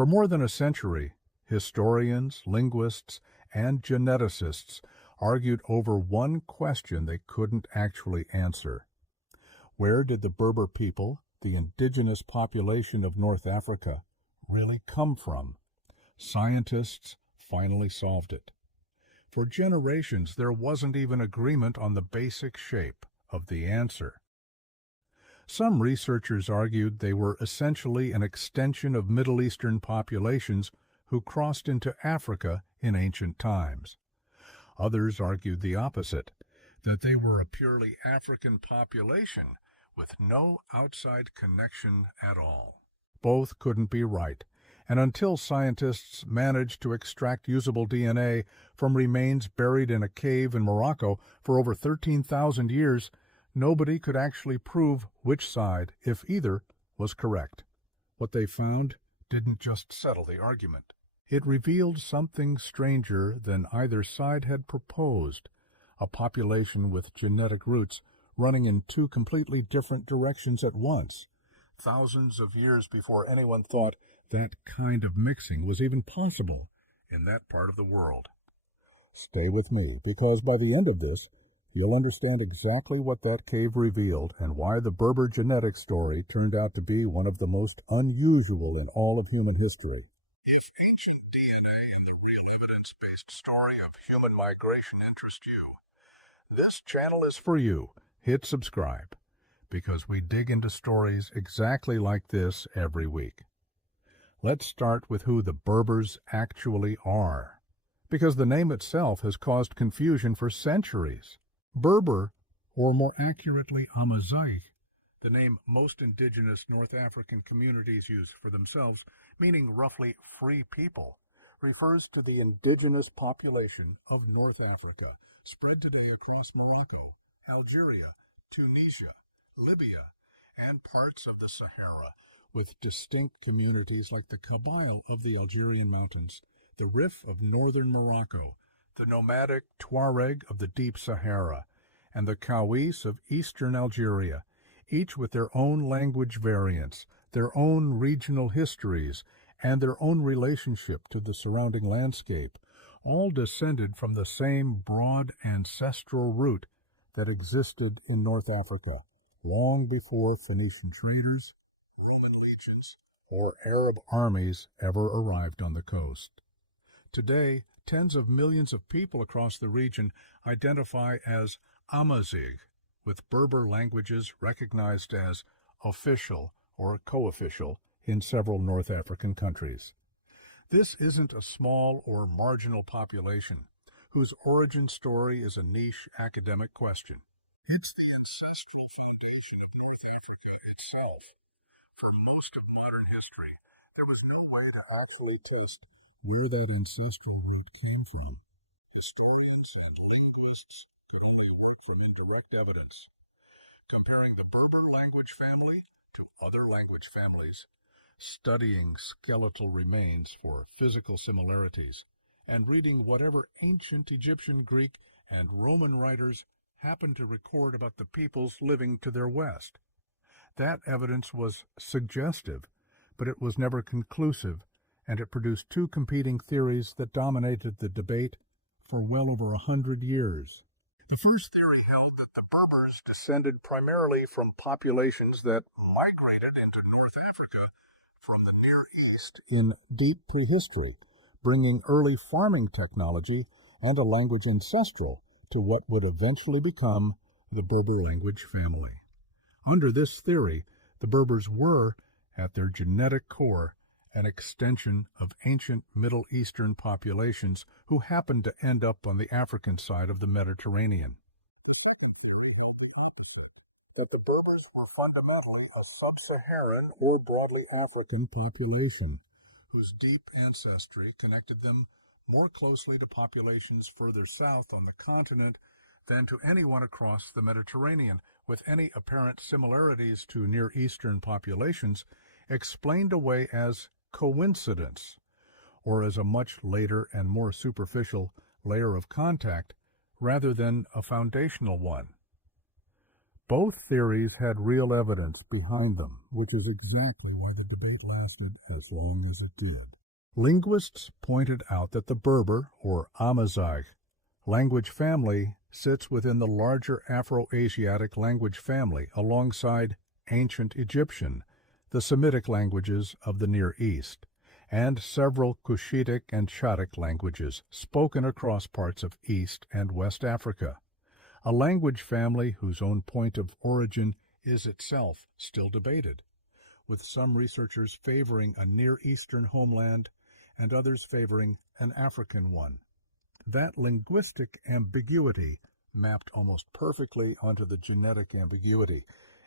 For more than a century, historians, linguists, and geneticists argued over one question they couldn't actually answer. Where did the Berber people, the indigenous population of North Africa, really come from? Scientists finally solved it. For generations, there wasn't even agreement on the basic shape of the answer. Some researchers argued they were essentially an extension of Middle Eastern populations who crossed into Africa in ancient times. Others argued the opposite, that they were a purely African population with no outside connection at all. Both couldn't be right, and until scientists managed to extract usable DNA from remains buried in a cave in Morocco for over 13,000 years, nobody could actually prove which side, if either, was correct. What they found didn't just settle the argument. It revealed something stranger than either side had proposed, a population with genetic roots running in two completely different directions at once, thousands of years before anyone thought that kind of mixing was even possible in that part of the world. Stay with me, because by the end of this, you'll understand exactly what that cave revealed and why the Berber genetic story turned out to be one of the most unusual in all of human history. If ancient DNA and the real evidence-based story of human migration interest you, this channel is for you. Hit subscribe, because we dig into stories exactly like this every week. Let's start with who the Berbers actually are, because the name itself has caused confusion for centuries. Berber, or more accurately Amazigh, the name most indigenous North African communities use for themselves, meaning roughly free people, refers to the indigenous population of North Africa, spread today across Morocco, Algeria, Tunisia, Libya, and parts of the Sahara, with distinct communities like the Kabyle of the Algerian mountains, the Rif of northern Morocco, the nomadic Tuareg of the deep Sahara, and the Kawis of eastern Algeria, each with their own language variants, their own regional histories, and their own relationship to the surrounding landscape, all descended from the same broad ancestral root that existed in North Africa long before Phoenician traders, Roman legions, or Arab armies ever arrived on the coast. Today, tens of millions of people across the region identify as Amazigh, with Berber languages recognized as official or co-official in several North African countries. This isn't a small or marginal population whose origin story is a niche academic question. It's the ancestral foundation of North Africa itself. For most of modern history, there was no way to actually test where that ancestral root came from. Historians and linguists could only work from indirect evidence, comparing the Berber language family to other language families, studying skeletal remains for physical similarities, and reading whatever ancient Egyptian, Greek, and Roman writers happened to record about the peoples living to their west. That evidence was suggestive, but it was never conclusive, and it produced two competing theories that dominated the debate for well over 100 years. The first theory held that the Berbers descended primarily from populations that migrated into North Africa from the Near East in deep prehistory, bringing early farming technology and a language ancestral to what would eventually become the Berber language family. Under this theory, the Berbers were, at their genetic core, an extension of ancient Middle Eastern populations who happened to end up on the African side of the Mediterranean. That the Berbers were fundamentally a sub-Saharan or broadly African population, whose deep ancestry connected them more closely to populations further south on the continent than to anyone across the Mediterranean, with any apparent similarities to Near Eastern populations explained away as coincidence, or as a much later and more superficial layer of contact rather than a foundational one. Both theories had real evidence behind them, which is exactly why the debate lasted as long as it did. Linguists pointed out that the Berber, or Amazigh, language family sits within the larger Afro-Asiatic language family alongside Ancient Egyptian, the Semitic languages of the Near East, and several Cushitic and Chadic languages spoken across parts of East and West Africa, a language family whose own point of origin is itself still debated, with some researchers favoring a Near Eastern homeland and others favoring an African one. That linguistic ambiguity mapped almost perfectly onto the genetic ambiguity,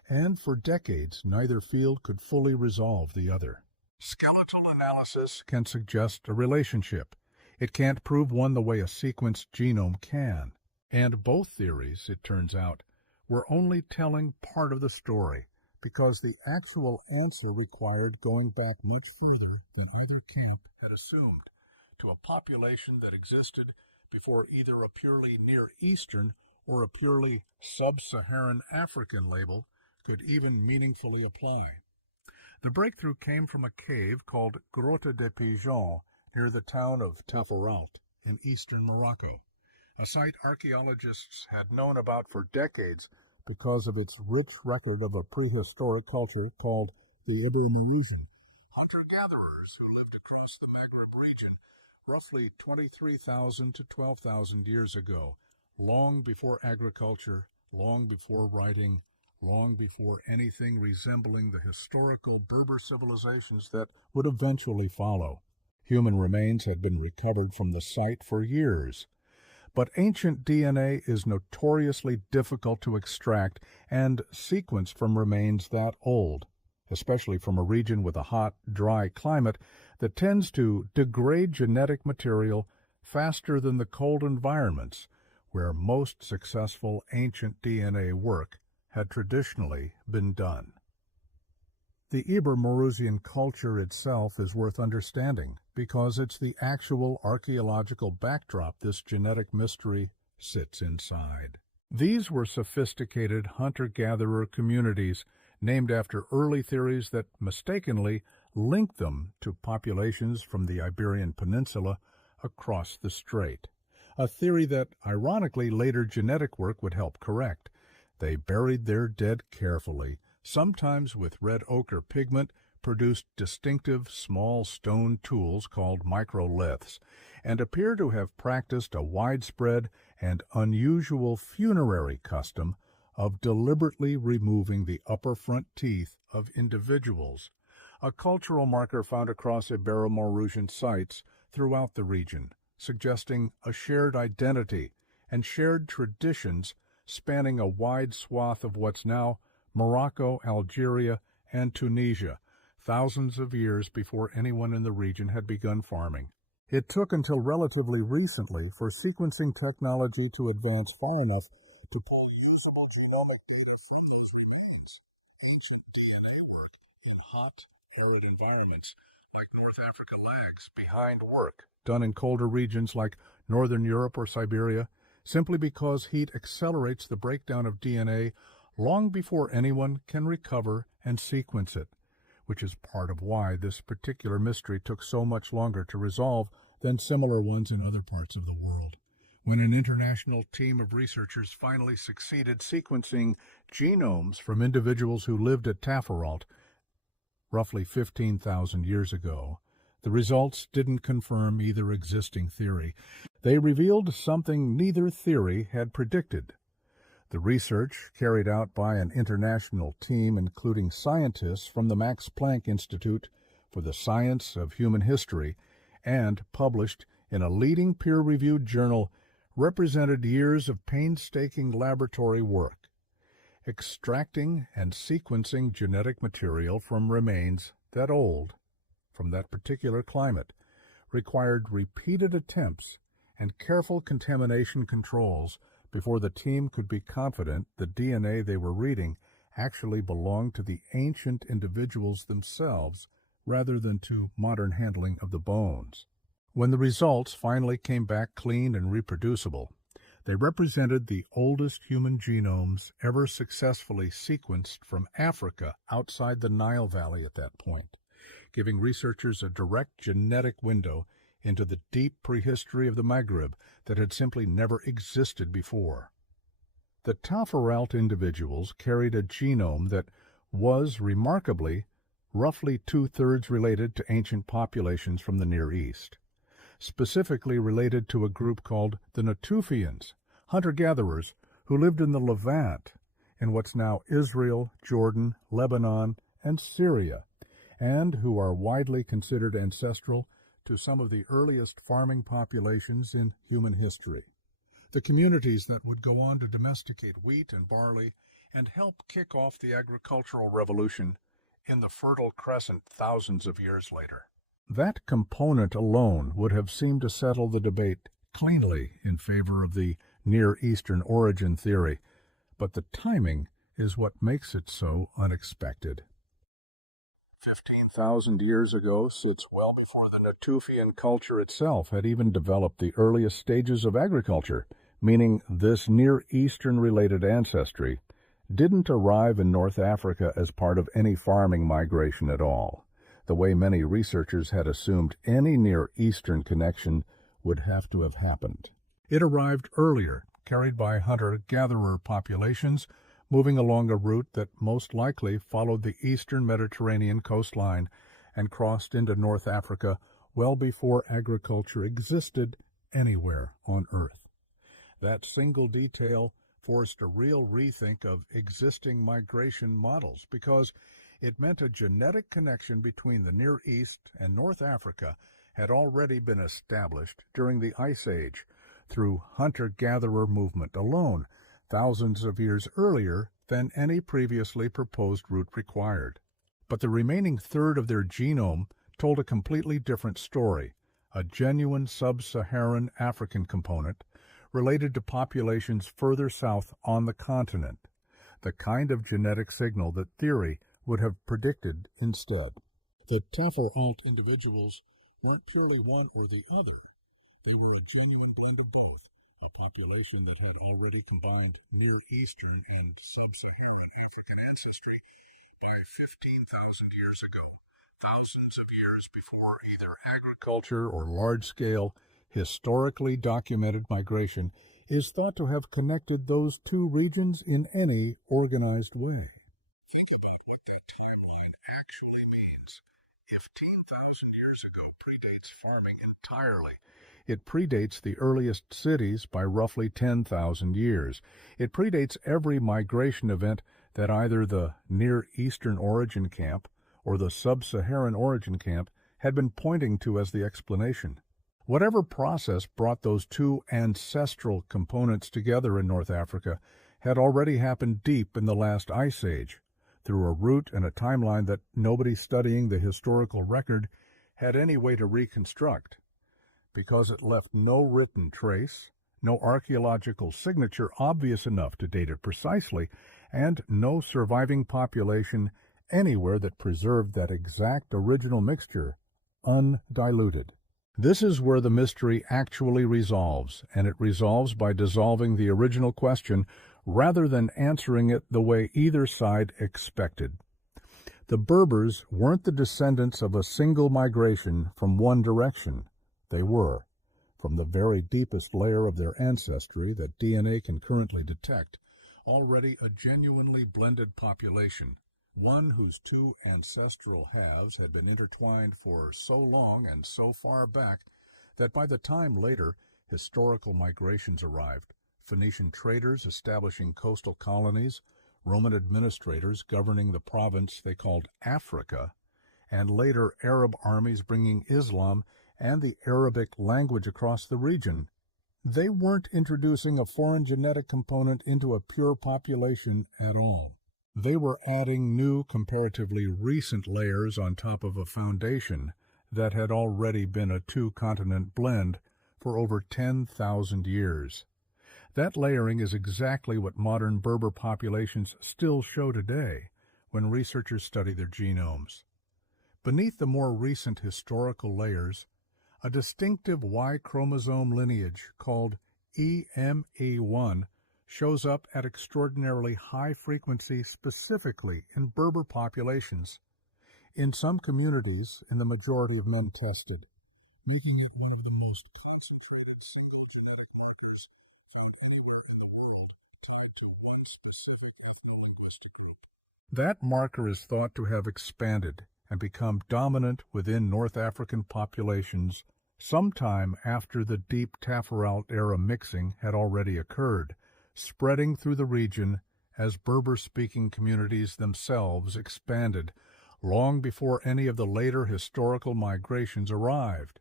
and for decades neither field could fully resolve the other. Skeletal analysis can suggest a relationship. It can't prove one the way a sequenced genome can. And both theories, it turns out, were only telling part of the story, because the actual answer required going back much further than either camp had assumed, to a population that existed before either a purely Near Eastern or a purely sub-Saharan African label could even meaningfully apply. The breakthrough came from a cave called Grotte des Pigeons near the town of Taforalt in eastern Morocco, a site archaeologists had known about for decades because of its rich record of a prehistoric culture called the Ibero-Maurusian, hunter-gatherers who lived across the Maghreb region roughly 23,000 to 12,000 years ago, long before agriculture, long before writing, long before anything resembling the historical Berber civilizations that would eventually follow. Human remains had been recovered from the site for years. But ancient DNA is notoriously difficult to extract and sequence from remains that old, especially from a region with a hot, dry climate that tends to degrade genetic material faster than the cold environments where most successful ancient DNA work had traditionally been done. The Ibero-Maurusian culture itself is worth understanding because it's the actual archaeological backdrop this genetic mystery sits inside. These were sophisticated hunter-gatherer communities named after early theories that mistakenly linked them to populations from the Iberian Peninsula across the strait, a theory that, ironically, later genetic work would help correct. They buried their dead carefully, sometimes with red ochre pigment, produced distinctive small stone tools called microliths, and appear to have practiced a widespread and unusual funerary custom of deliberately removing the upper front teeth of individuals, a cultural marker found across Ibero-Maurusian sites throughout the region, suggesting a shared identity and shared traditions spanning a wide swath of what's now Morocco, Algeria, and Tunisia, thousands of years before anyone in the region had begun farming. It took until relatively recently for sequencing technology to advance far enough to pull usable genomic data from these remains. Ancient DNA work in hot, arid environments like North Africa lags behind work done in colder regions like Northern Europe or Siberia, simply because heat accelerates the breakdown of DNA long before anyone can recover and sequence it, which is part of why this particular mystery took so much longer to resolve than similar ones in other parts of the world. When an international team of researchers finally succeeded sequencing genomes from individuals who lived at Taforalt roughly 15,000 years ago, the results didn't confirm either existing theory. They revealed something neither theory had predicted. The research, carried out by an international team including scientists from the Max Planck Institute for the Science of Human History and published in a leading peer-reviewed journal, represented years of painstaking laboratory work. Extracting and sequencing genetic material from remains that old, from that particular climate, required repeated attempts and careful contamination controls before the team could be confident the DNA they were reading actually belonged to the ancient individuals themselves rather than to modern handling of the bones. When the results finally came back clean and reproducible, They represented the oldest human genomes ever successfully sequenced from Africa outside the Nile Valley at that point, giving researchers a direct genetic window into the deep prehistory of the Maghreb that had simply never existed before. The Taforalt individuals carried a genome that was, remarkably, roughly two-thirds related to ancient populations from the Near East, specifically related to a group called the Natufians, hunter-gatherers who lived in the Levant, in what's now Israel, Jordan, Lebanon, and Syria, and who are widely considered ancestral to some of the earliest farming populations in human history. The communities that would go on to domesticate wheat and barley and help kick off the agricultural revolution in the Fertile Crescent thousands of years later. That component alone would have seemed to settle the debate cleanly in favor of the Near Eastern origin theory, but the timing is what makes it so unexpected. 15,000 years ago sits well before the Natufian culture itself had even developed the earliest stages of agriculture, meaning this Near Eastern-related ancestry didn't arrive in North Africa as part of any farming migration at all, the way many researchers had assumed any Near Eastern connection would have to have happened. It arrived earlier, carried by hunter-gatherer populations, moving along a route that most likely followed the eastern Mediterranean coastline and crossed into North Africa well before agriculture existed anywhere on Earth. That single detail forced a real rethink of existing migration models because it meant a genetic connection between the Near East and North Africa had already been established during the Ice Age through hunter-gatherer movement alone, thousands of years earlier than any previously proposed route required. But the remaining third of their genome told a completely different story, a genuine sub-Saharan African component related to populations further south on the continent, the kind of genetic signal that theory would have predicted instead. The Taforalt individuals weren't purely one or the other. They were a genuine blend of both, a population that had already combined Near Eastern and sub-Saharan African ancestry by 15,000 years ago, thousands of years before either agriculture or large-scale, historically documented migration is thought to have connected those two regions in any organized way. Think about what that timeline actually means. 15,000 years ago predates farming entirely. It predates the earliest cities by roughly 10,000 years. It predates every migration event that either the Near Eastern Origin Camp or the Sub-Saharan Origin Camp had been pointing to as the explanation. Whatever process brought those two ancestral components together in North Africa had already happened deep in the last Ice Age, through a route and a timeline that nobody studying the historical record had any way to reconstruct, because it left no written trace, no archaeological signature obvious enough to date it precisely, and no surviving population anywhere that preserved that exact original mixture, undiluted. This is where the mystery actually resolves, and it resolves by dissolving the original question rather than answering it the way either side expected. The Berbers weren't the descendants of a single migration from one direction. They were, from the very deepest layer of their ancestry that DNA can currently detect, already a genuinely blended population, one whose two ancestral halves had been intertwined for so long and so far back that by the time later historical migrations arrived, Phoenician traders establishing coastal colonies, Roman administrators governing the province they called Africa, and later Arab armies bringing Islam and the Arabic language across the region, they weren't introducing a foreign genetic component into a pure population at all. They were adding new, comparatively recent layers on top of a foundation that had already been a two-continent blend for over 10,000 years. That layering is exactly what modern Berber populations still show today when researchers study their genomes. Beneath the more recent historical layers, a distinctive Y chromosome lineage called EME1 shows up at extraordinarily high frequency specifically in Berber populations. In some communities, in the majority of men tested, making it one of the most concentrated single genetic markers found anywhere in the world tied to one specific ethno-linguistic group. That marker is thought to have expanded and become dominant within North African populations sometime after the deep Taforalt era mixing had already occurred, spreading through the region as Berber-speaking communities themselves expanded long before any of the later historical migrations arrived.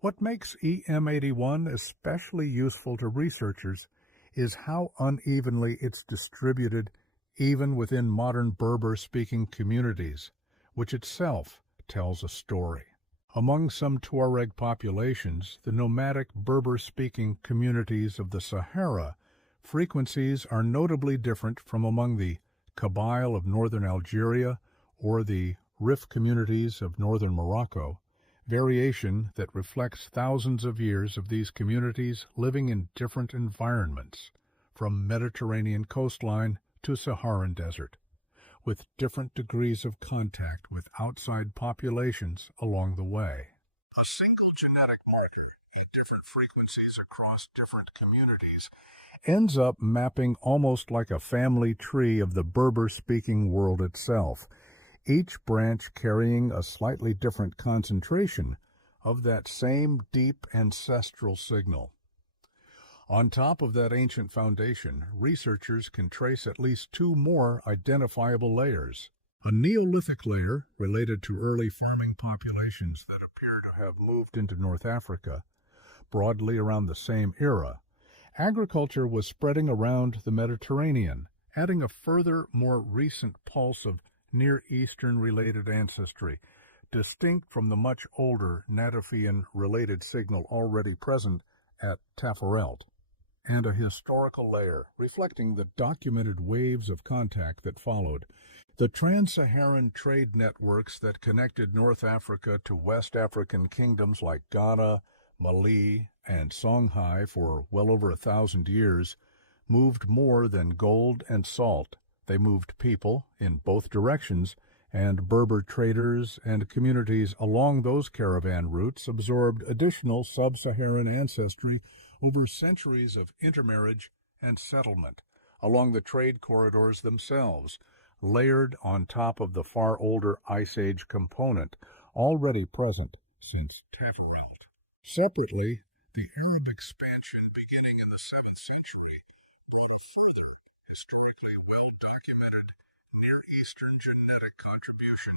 What makes EM81 especially useful to researchers is how unevenly it's distributed even within modern Berber-speaking communities, which itself tells a story. Among some Tuareg populations, the nomadic Berber-speaking communities of the Sahara, frequencies are notably different from among the Kabyle of northern Algeria or the Rif communities of northern Morocco, variation that reflects thousands of years of these communities living in different environments, from Mediterranean coastline to Saharan desert, with different degrees of contact with outside populations along the way. A single genetic marker at different frequencies across different communities ends up mapping almost like a family tree of the Berber-speaking world itself, each branch carrying a slightly different concentration of that same deep ancestral signal. On top of that ancient foundation, researchers can trace at least two more identifiable layers. A Neolithic layer related to early farming populations that appear to have moved into North Africa, broadly around the same era. Agriculture was spreading around the Mediterranean, adding a further, more recent pulse of Near Eastern-related ancestry, distinct from the much older Natufian-related signal already present at Taforalt, and a historical layer reflecting the documented waves of contact that followed. The trans-Saharan trade networks that connected North Africa to West African kingdoms like Ghana, Mali, and Songhai for well over 1,000 years moved more than gold and salt. They moved people in both directions, and Berber traders and communities along those caravan routes absorbed additional sub-Saharan ancestry over centuries of intermarriage and settlement along the trade corridors themselves, layered on top of the far older Ice Age component already present since Taforalt. Separately, the Arab expansion beginning in the 7th century brought a further historically well-documented Near Eastern genetic contribution,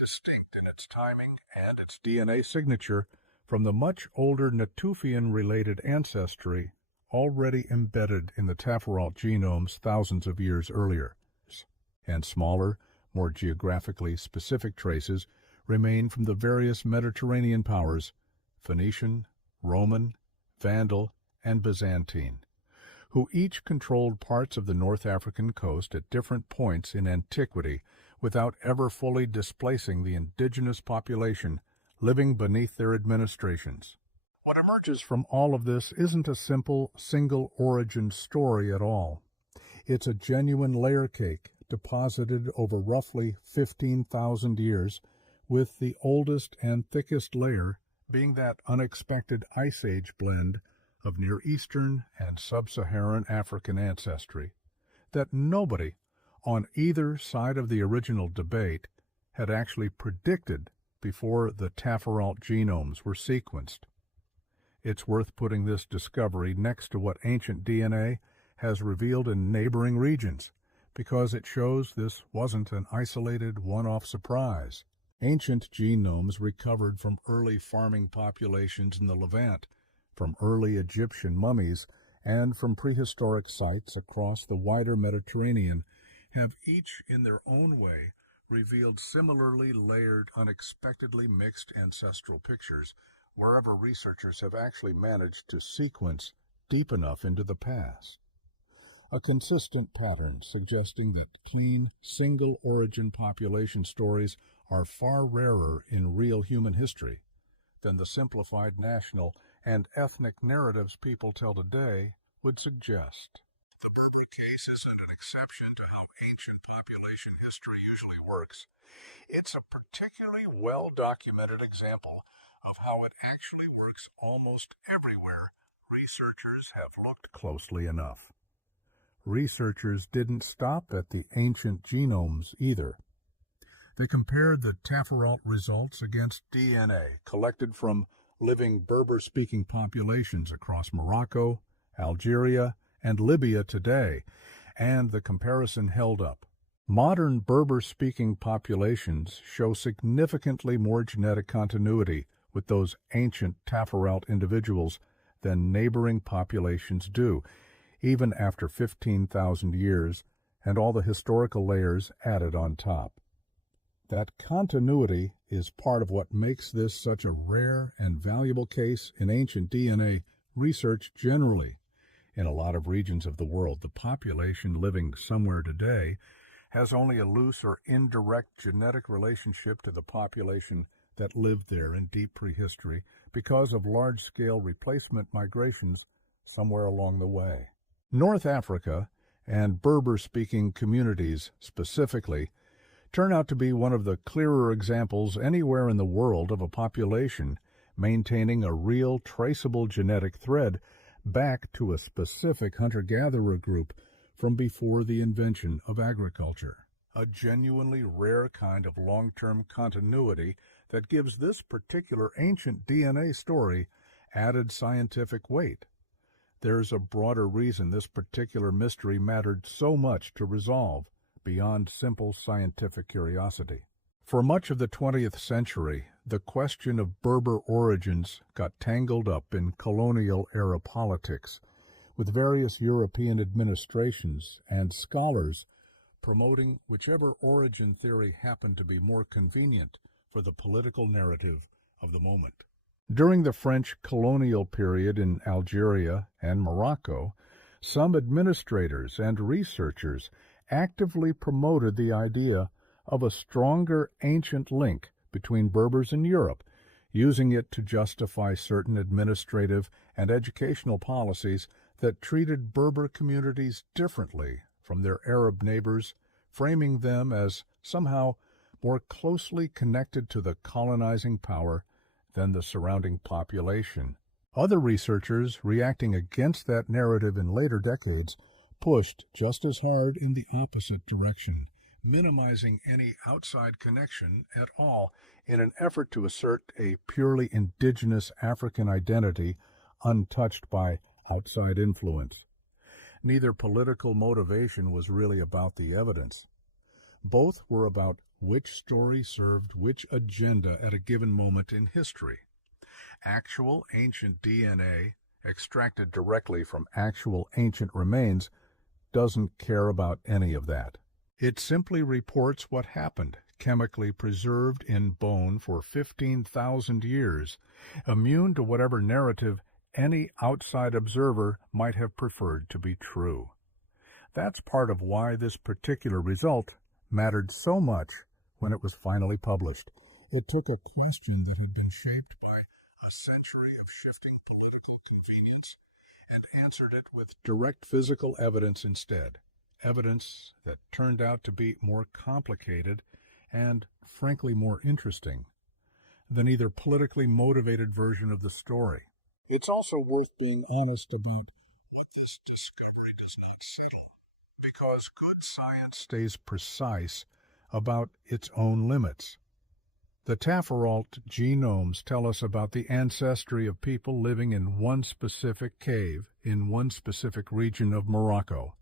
distinct in its timing and its DNA signature from the much older Natufian-related ancestry already embedded in the Taforalt genomes thousands of years earlier. And smaller, more geographically specific traces remain from the various Mediterranean powers, Phoenician, Roman, Vandal, and Byzantine, who each controlled parts of the North African coast at different points in antiquity without ever fully displacing the indigenous population living beneath their administrations. What emerges from all of this isn't a simple, single-origin story at all. It's a genuine layer cake deposited over roughly 15,000 years, with the oldest and thickest layer being that unexpected Ice Age blend of Near Eastern and Sub-Saharan African ancestry that nobody on either side of the original debate had actually predicted before the Taforalt genomes were sequenced. It's worth putting this discovery next to what ancient DNA has revealed in neighboring regions, because it shows this wasn't an isolated one-off surprise. Ancient genomes recovered from early farming populations in the Levant, from early Egyptian mummies, and from prehistoric sites across the wider Mediterranean have each in their own way revealed similarly layered, unexpectedly mixed ancestral pictures wherever researchers have actually managed to sequence deep enough into the past. A consistent pattern suggesting that clean, single-origin population stories are far rarer in real human history than the simplified national and ethnic narratives people tell today would suggest. The Berber case isn't an exception to how ancient population history usually works. It's a particularly well-documented example of how it actually works almost everywhere researchers have looked closely enough. Researchers didn't stop at the ancient genomes either. They compared the Taforalt results against DNA collected from living Berber-speaking populations across Morocco, Algeria, and Libya today, and the comparison held up. Modern Berber-speaking populations show significantly more genetic continuity with those ancient Taforalt individuals than neighboring populations do, even after 15,000 years and all the historical layers added on top. That continuity is part of what makes this such a rare and valuable case in ancient DNA research generally. In a lot of regions of the world, the population living somewhere today has only a loose or indirect genetic relationship to the population that lived there in deep prehistory because of large-scale replacement migrations somewhere along the way. North Africa, and Berber-speaking communities specifically, turn out to be one of the clearer examples anywhere in the world of a population maintaining a real traceable genetic thread back to a specific hunter-gatherer group from before the invention of agriculture. A genuinely rare kind of long-term continuity that gives this particular ancient DNA story added scientific weight. There's a broader reason this particular mystery mattered so much to resolve beyond simple scientific curiosity. For much of the 20th century, the question of Berber origins got tangled up in colonial-era politics, with various European administrations and scholars promoting whichever origin theory happened to be more convenient for the political narrative of the moment. During the French colonial period in Algeria and Morocco, some administrators and researchers actively promoted the idea of a stronger ancient link between Berbers and Europe, using it to justify certain administrative and educational policies that treated Berber communities differently from their Arab neighbors, framing them as somehow more closely connected to the colonizing power than the surrounding population. Other researchers, reacting against that narrative in later decades, pushed just as hard in the opposite direction, minimizing any outside connection at all in an effort to assert a purely indigenous African identity untouched by outside influence. Neither political motivation was really about the evidence. Both were about which story served which agenda at a given moment in history. Actual ancient DNA, extracted directly from actual ancient remains, doesn't care about any of that. It simply reports what happened, chemically preserved in bone for 15,000 years, immune to whatever narrative any outside observer might have preferred to be true. That's part of why this particular result mattered so much when it was finally published. It took a question that had been shaped by a century of shifting political convenience and answered it with direct physical evidence instead, evidence that turned out to be more complicated and, frankly, more interesting than either politically motivated version of the story. It's also worth being honest about what this discovery does not settle, because good science stays precise about its own limits. The Taforalt genomes tell us about the ancestry of people living in one specific cave in one specific region of Morocco,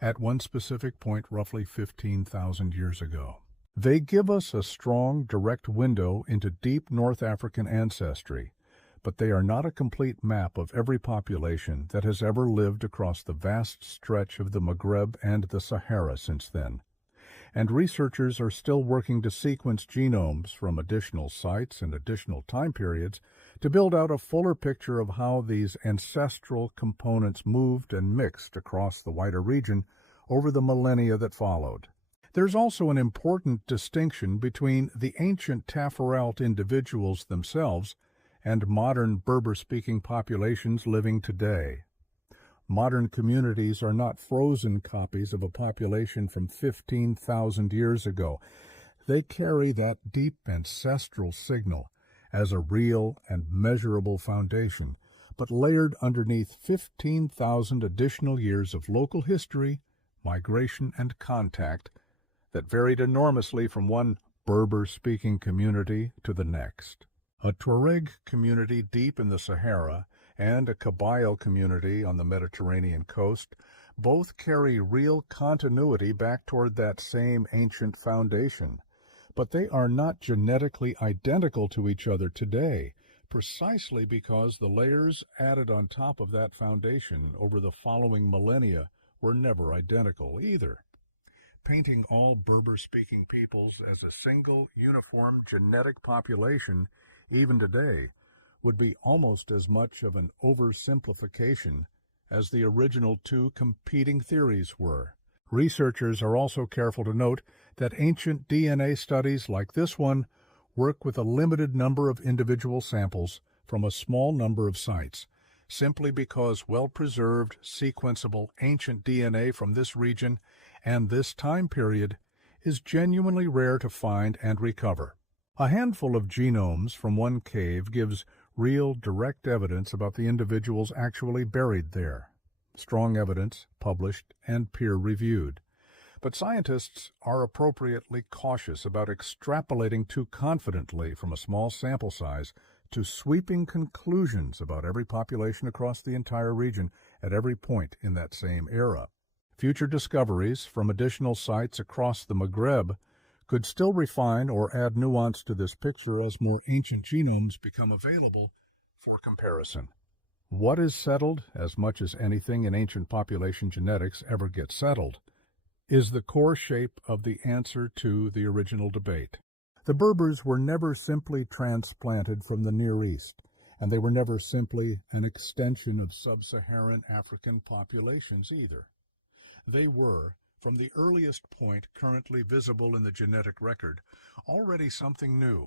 at one specific point roughly 15,000 years ago. They give us a strong, direct window into deep North African ancestry, but they are not a complete map of every population that has ever lived across the vast stretch of the Maghreb and the Sahara since then. And researchers are still working to sequence genomes from additional sites and additional time periods to build out a fuller picture of how these ancestral components moved and mixed across the wider region over the millennia that followed. There's also an important distinction between the ancient Taforalt individuals themselves and modern Berber-speaking populations living today. Modern communities are not frozen copies of a population from 15,000 years ago. They carry that deep ancestral signal as a real and measurable foundation, but layered underneath 15,000 additional years of local history, migration, and contact that varied enormously from one Berber-speaking community to the next. A Tuareg community deep in the Sahara and a Kabyle community on the Mediterranean coast both carry real continuity back toward that same ancient foundation. But they are not genetically identical to each other today, precisely because the layers added on top of that foundation over the following millennia were never identical either. Painting all Berber-speaking peoples as a single, uniform genetic population, even today, would be almost as much of an oversimplification as the original two competing theories were. Researchers are also careful to note that ancient DNA studies like this one work with a limited number of individual samples from a small number of sites, simply because well-preserved, sequenceable ancient DNA from this region and this time period is genuinely rare to find and recover. A handful of genomes from one cave gives real, direct evidence about the individuals actually buried there. Strong evidence, published and peer-reviewed. But scientists are appropriately cautious about extrapolating too confidently from a small sample size to sweeping conclusions about every population across the entire region at every point in that same era. Future discoveries from additional sites across the Maghreb could still refine or add nuance to this picture as more ancient genomes become available for comparison. What is settled, as much as anything in ancient population genetics ever gets settled, is the core shape of the answer to the original debate. The Berbers were never simply transplanted from the Near East, and they were never simply an extension of sub-Saharan African populations either. They were, from the earliest point currently visible in the genetic record, already something new,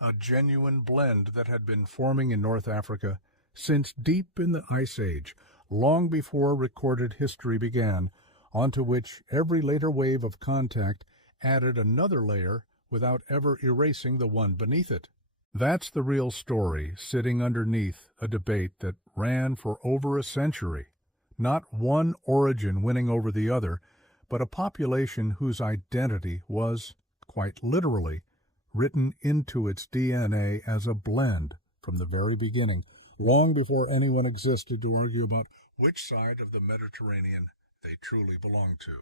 a genuine blend that had been forming in North Africa since deep in the Ice Age, long before recorded history began, onto which every later wave of contact added another layer without ever erasing the one beneath it. That's the real story sitting underneath a debate that ran for over a century. Not one origin winning over the other, but a population whose identity was, quite literally, written into its DNA as a blend from the very beginning, long before anyone existed to argue about which side of the Mediterranean they truly belonged to.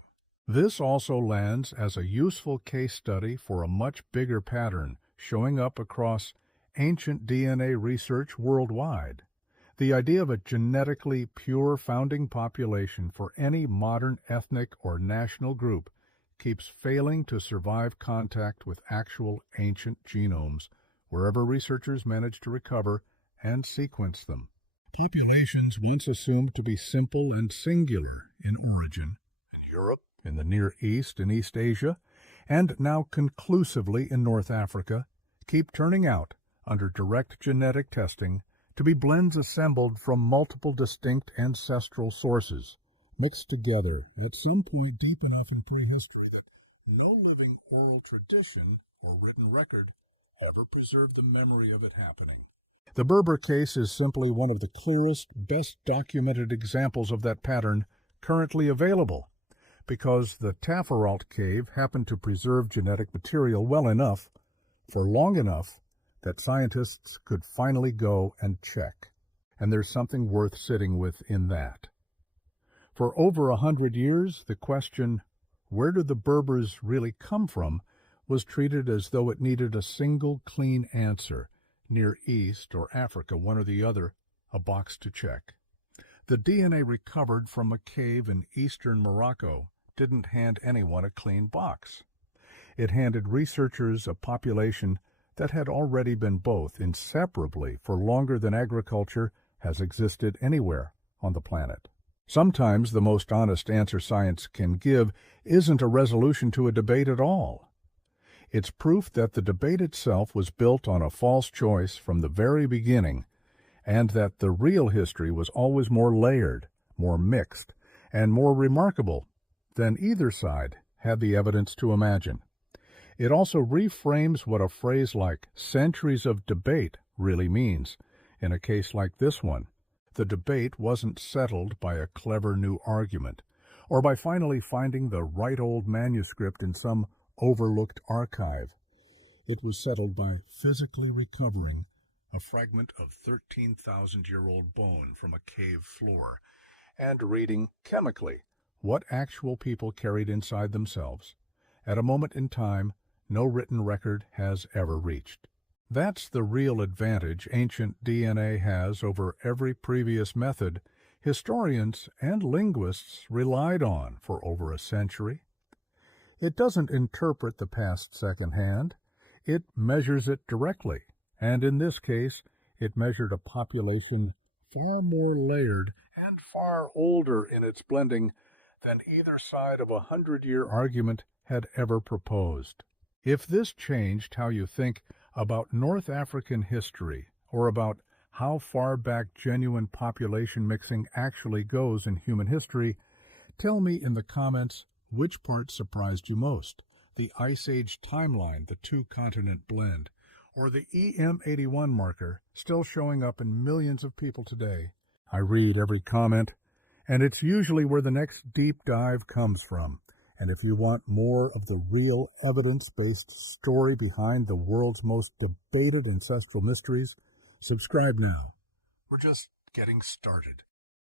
This also lands as a useful case study for a much bigger pattern showing up across ancient DNA research worldwide. The idea of a genetically pure founding population for any modern ethnic or national group keeps failing to survive contact with actual ancient genomes, wherever researchers manage to recover and sequence them. Populations once assumed to be simple and singular in origin, in Europe, in the Near East and East Asia, and now conclusively in North Africa, keep turning out, under direct genetic testing, to be blends assembled from multiple distinct ancestral sources, mixed together at some point deep enough in prehistory that no living oral tradition or written record ever preserved the memory of it happening. The Berber case is simply one of the clearest, best documented examples of that pattern currently available, because the Taforalt cave happened to preserve genetic material well enough, for long enough, that scientists could finally go and check. And there's something worth sitting with in that. For over 100 years, the question, where did the Berbers really come from, was treated as though it needed a single clean answer, Near East or Africa, one or the other, a box to check. The DNA recovered from a cave in eastern Morocco didn't hand anyone a clean box. It handed researchers a population that had already been both inseparably for longer than agriculture has existed anywhere on the planet. Sometimes the most honest answer science can give isn't a resolution to a debate at all. It's proof that the debate itself was built on a false choice from the very beginning, and that the real history was always more layered, more mixed, and more remarkable than either side had the evidence to imagine. It also reframes what a phrase like centuries of debate really means. In a case like this one, the debate wasn't settled by a clever new argument, or by finally finding the right old manuscript in some overlooked archive. It was settled by physically recovering a fragment of 13,000-year-old bone from a cave floor and reading chemically what actual people carried inside themselves at a moment in time no written record has ever reached. That's the real advantage ancient DNA has over every previous method historians and linguists relied on for over a century. It doesn't interpret the past secondhand. It measures it directly, and in this case, it measured a population far more layered and far older in its blending than either side of a 100-year argument had ever proposed. If this changed how you think about North African history or about how far back genuine population mixing actually goes in human history, tell me in the comments which part surprised you most, the Ice Age timeline, the two-continent blend, or the EM81 marker still showing up in millions of people today. I read every comment, and it's usually where the next deep dive comes from. And if you want more of the real evidence-based story behind the world's most debated ancestral mysteries, subscribe now. We're just getting started.